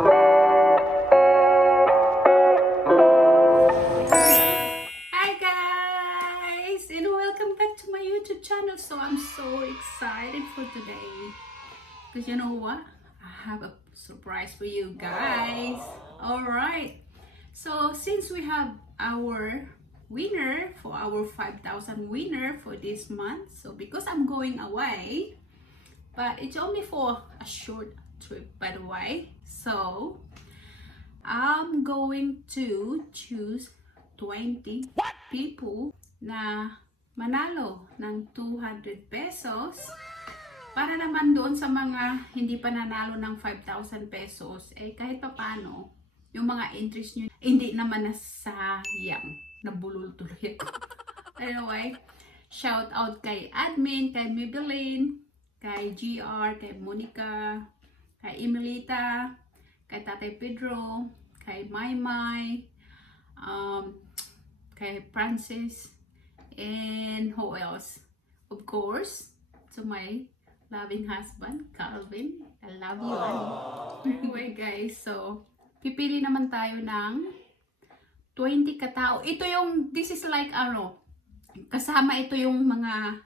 Hi guys, and welcome back to my YouTube channel. So I'm so excited for today because you know what? I have a surprise for you guys. Alright, so since we have our winner for our 5,000 winner for this month, so because I'm going away, but it's only for a short trip by the way, so I'm going to choose 20 people na manalo ng 200 pesos para naman doon sa mga hindi pa nanalo ng 5,000 pesos, eh kahit pa paano, yung mga interest nyo, hindi naman nasayang, nabulol tuloy. Anyway, shout out kay admin, kay Maybelline, kay GR, kay Monica, kay Emelita, kay Tatay Pedro, kay Maymay, kay Francis, and who else? Of course, to my loving husband, Calvin. I love you, honey. Anyway guys, so pipili naman tayo ng 20 katao. Ito yung, this is like kasama ito yung mga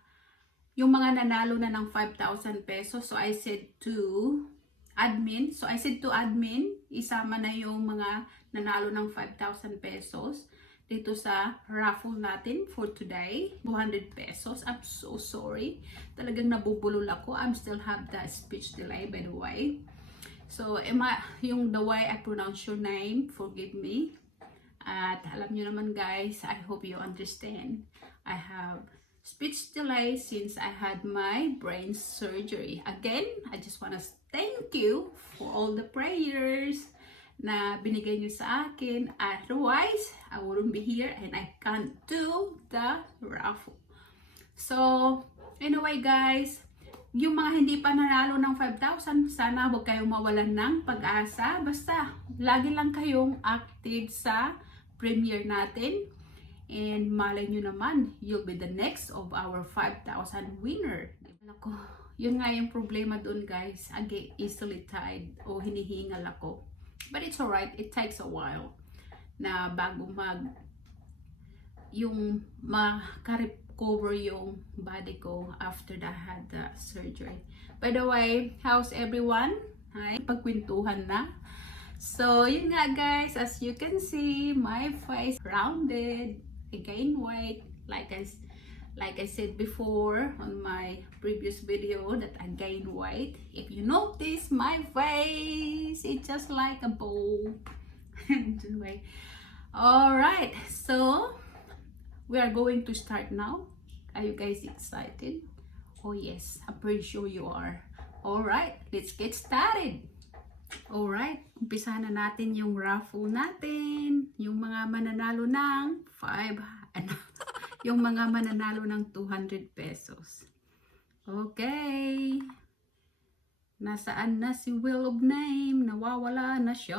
nanalo na ng 5,000 pesos. So I said to admin, isama na yung mga nanalo ng 5,000 pesos dito sa raffle natin for today, 200 pesos. I'm so sorry. Talagang nabubulol ako. I'm still have the speech delay by the way. So, yung the way I pronounce your name, forgive me. At alam nyo naman guys, I hope you understand. I have speech delay since I had my brain surgery. Again, I just want to thank you for all the prayers na binigay nyo sa akin. Otherwise, I wouldn't be here and I can't do the raffle. So, anyway guys, yung mga hindi pa nanalo ng 5,000, sana huwag kayong mawalan ng pag-asa. Basta, lagi lang kayong active sa premiere natin. And malay nyo naman, you'll be the next of our 5,000 winner. Ako, yun nga yung problema dun guys. I get easily tired o hinihingal ako. But it's alright, it takes a while na bago makarecover yung body ko after I had the surgery. By the way, how's everyone? Hi, pagkwentuhan na. So, yun nga guys, as you can see, my face rounded, I gained weight, like I said before on my previous video that I gained weight. If you notice my face, it's just like a bowl. Anyway, alright, so we are going to start now. Are you guys excited? Oh yes, I'm pretty sure you are. Alright, let's get started. Alright, umpisa na natin yung raffle natin. Yung mga mananalo ng yung mga mananalo ng 200 pesos. Okay. Nasaan na si Wheel of Name? Nawawala na siya.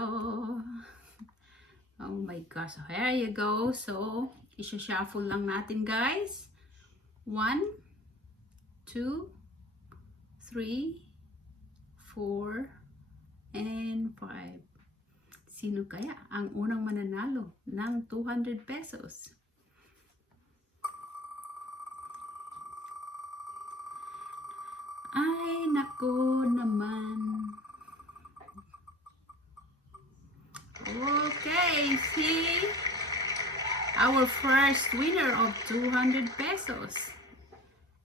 Oh my gosh. So here you go. So, isa-shuffle lang natin guys. 1, 2, 3, 4, and 5. Sino kaya ang unang mananalo ng 200 pesos? Ay, nako naman. Okay, see? Our first winner of 200 pesos.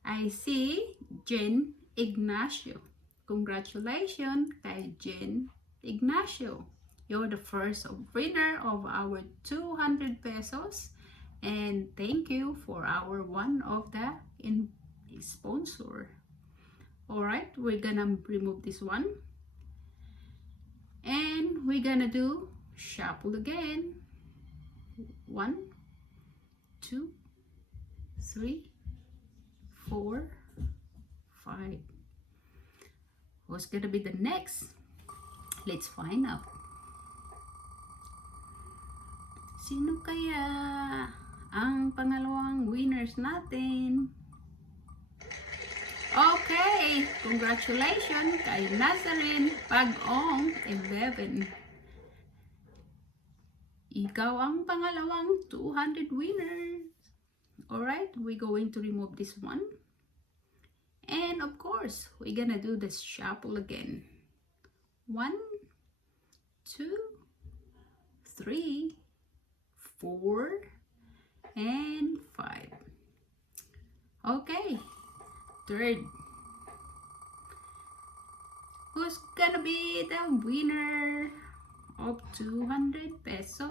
I see Jen Ignacio. Congratulations kay Jen Ignacio. You're the first winner of our 200 pesos. And thank you for our one of the sponsor. Alright, we're gonna remove this one. And we're gonna do shuffle again. 1, 2, 3, 4, 5. What's gonna be the next? Let's find out. Sino kaya ang pangalawang winners natin? Okay, congratulations kay Nazarene Pag-ong 11. ikaw ang pangalawang 200 winner. Alright, we're going to remove this one. And of course, we're gonna do the shuffle again. 1, 2, 3, 4, and 5. Okay, third. Who's gonna be the winner of 200 peso?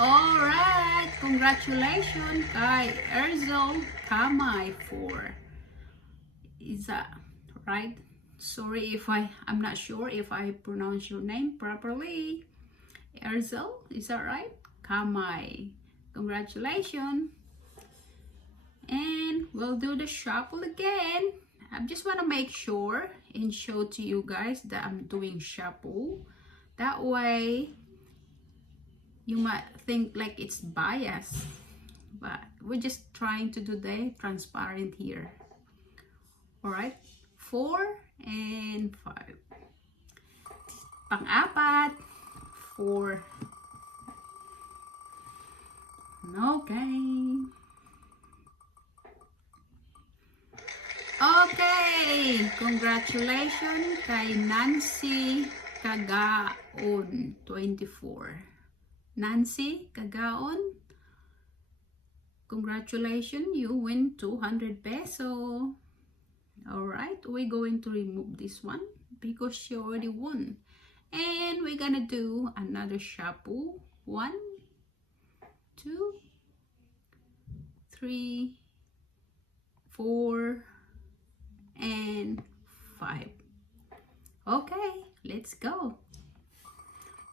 Alright, congratulations kay Erzel Kamay for. Is that right? Sorry if I'm not sure if I pronounce your name properly. Erzel, is that right? Kamay. Congratulations. And we'll do the shuffle again. I just want to make sure and show to you guys that I'm doing shuffle. That way, you might think like it's biased, but we're just trying to do the transparent here. Alright, 4 and 5. Pang-apat, 4. Okay. Okay, congratulations kay Nancy Kagaon 24. Nancy Kagaon, congratulations, you win 200 peso. Alright, we're going to remove this one because she already won. And we're gonna do another shuffle. 1, 2, 3, 4, and 5. Okay, let's go.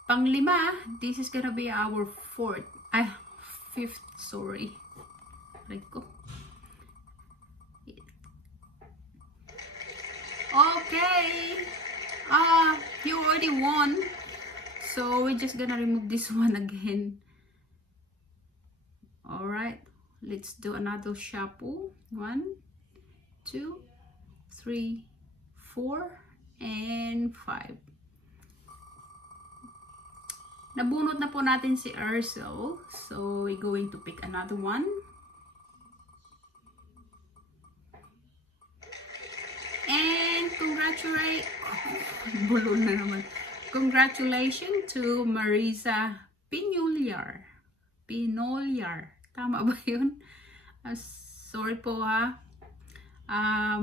Panglima, this is gonna be our fifth, sorry. Rico. Okay. You already won. So we're just gonna remove this one again. Alright, let's do another shuffle. 1, 2, 3, 4, and 5. Nabunot na po natin si Erzel. So, we're going to pick another one. And congratulations to Marisa Pinolyar. Tama ba yun? Sorry po ha.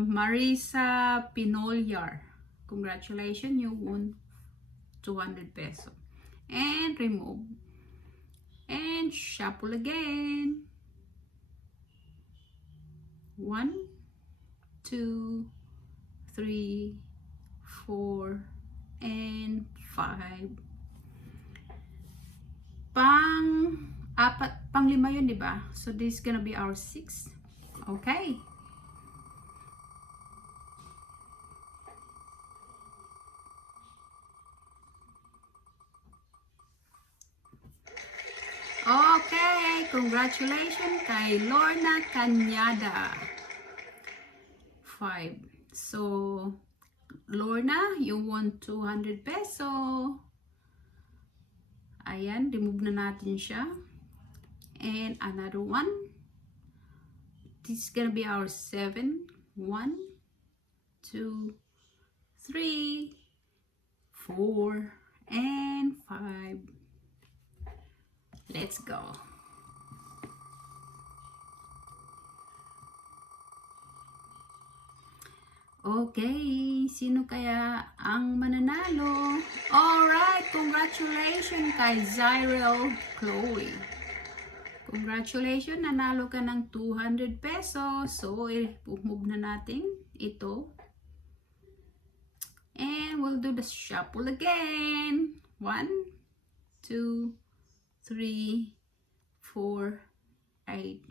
Marisa Pinolyar. Congratulations, you won 200 peso. And remove. And shuffle again. 1, 2, 3, 4, and 5. Pang-lima yun, diba? So this is gonna be our 6. Okay. Okay, congratulations kay Lorna Cañada. 5. So, Lorna, you won 200 peso. Ayan, remove na natin siya. And another one. This is gonna be our 7. 1, 2, 3, 4, and 5. Let's go. Okay, sino kaya ang mananalo? Alright, congratulations kay Zyrel Chloe. Congratulations, nanalo ka ng 200 pesos. So, i-move na natin ito. And we'll do the shuffle again. 1, 2, 3, 4, 8.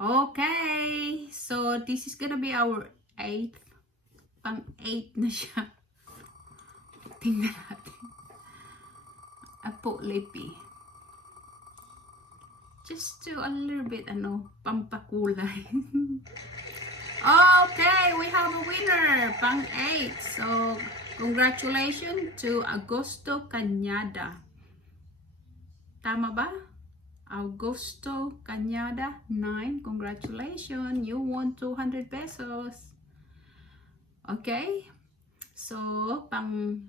Okay, so this is gonna be our 8th. Pang-8 na siya. Tingnan natin. Apo lipi. Just to a little bit, pampakulay. Okay, we have a winner. Pang-8. So, Congratulations to Augusto Cañada. Tama ba? Augusto Cañada 9. Congratulations. You won 200 pesos. Okay? So, pang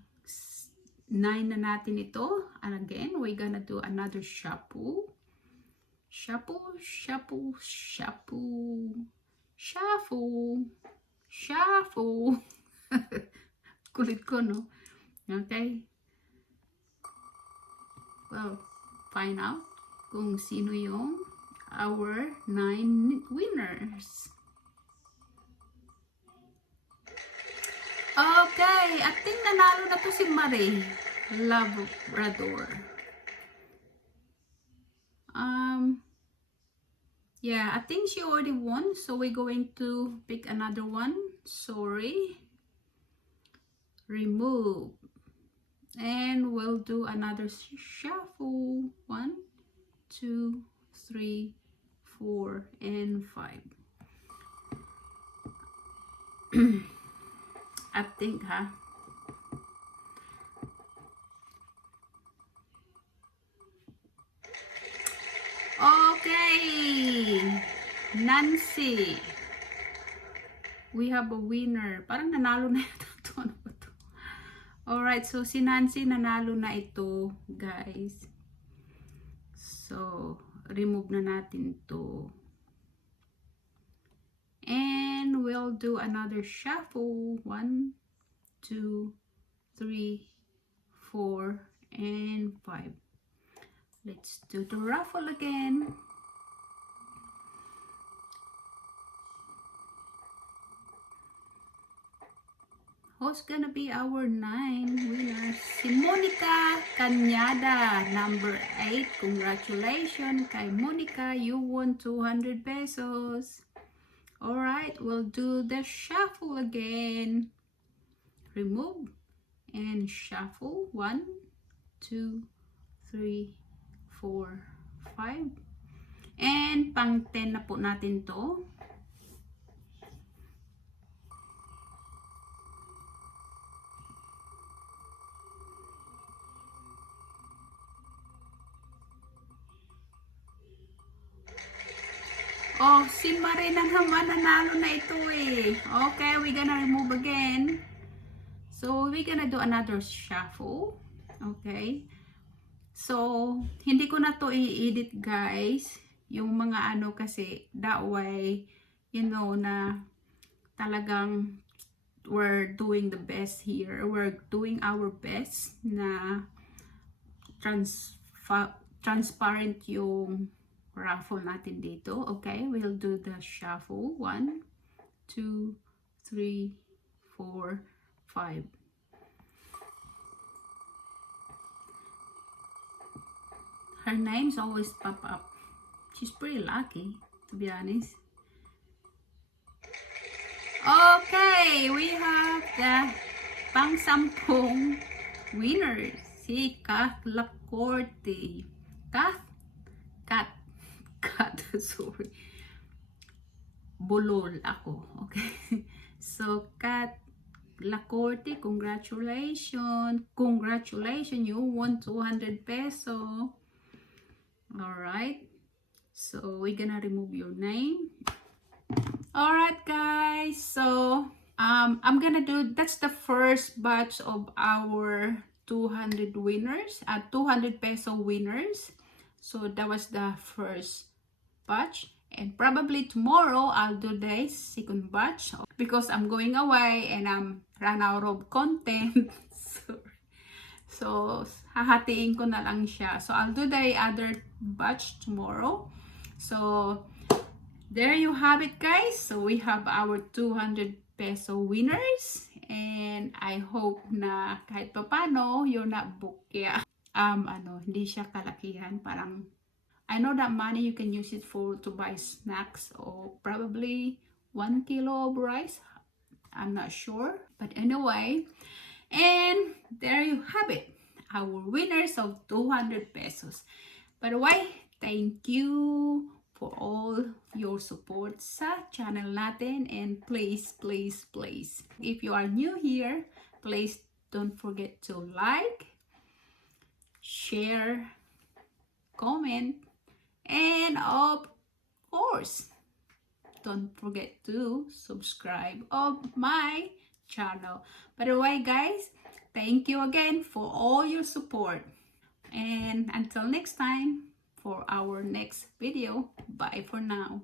9 na natin ito. And again, we're gonna do another shuffle. Shuffle, shuffle, shuffle. Shuffle. Shuffle. Kulit ko, no? Okay? Well, find out kung sino yung our 9 winners. Okay, I think nanalo na to si Marie Labrador. Yeah, I think she already won, so we're going to pick another one. Sorry. Remove. And we'll do another shuffle. 1, 2, 3, 4, and 5. I think, huh? Okay, Nancy. We have a winner. Parang nanalo na ito. Ano ba ito? Alright, so si Nancy nanalo na ito, guys. So, remove na natin ito. And we'll do another shuffle. 1, 2, 3, 4, and 5. Let's do the raffle again. Who's gonna be our 9 winners? Si Monica Cañada, number 8. Congratulations kay Monica. You won 200 pesos. Alright, we'll do the shuffle again. Remove and shuffle. 1, 2, 3, 4, 5. And pang 10 na po natin to. Oh, si Marina naman nanalo na ito eh. Okay, we're gonna remove again. So, we're gonna do another shuffle. Okay. So, hindi ko na to i-edit, guys. Yung mga ano kasi, that way, you know, na talagang we're doing the best here. We're doing our best na transparent yung raffle natin dito. Okay, we'll do the shuffle. 1, 2, 3, 4, 5. Her names always pop up. She's pretty lucky, to be honest. Okay, we have the pang-sampung winners. Si Kath Lacorte. Kath, sorry. Bulol ako. Okay. So, Kat Lacorte, congratulations. Congratulations. You won 200 peso. Alright. So, we're gonna remove your name. Alright, guys. So, I'm gonna do, that's the first batch of our 200 winners. 200 peso winners. So, that was the first batch, and probably tomorrow I'll do the second batch because I'm going away and I'm run out of content. So hahatiin ko na lang siya. So I'll do the other batch tomorrow. So there you have it, guys. So we have our 200 peso winners, and I hope na kahit papano you're not bukya. Hindi siya kalakihan, parang I know that money you can use it to buy snacks or probably 1 kilo of rice. I'm not sure. But anyway, and there you have it. Our winners of 200 pesos. By the way, thank you for all your support sa channel natin. And please, if you are new here, please don't forget to like, share, comment, and of course, don't forget to subscribe of my channel. By the way, guys, thank you again for all your support. And until next time, for our next video, bye for now.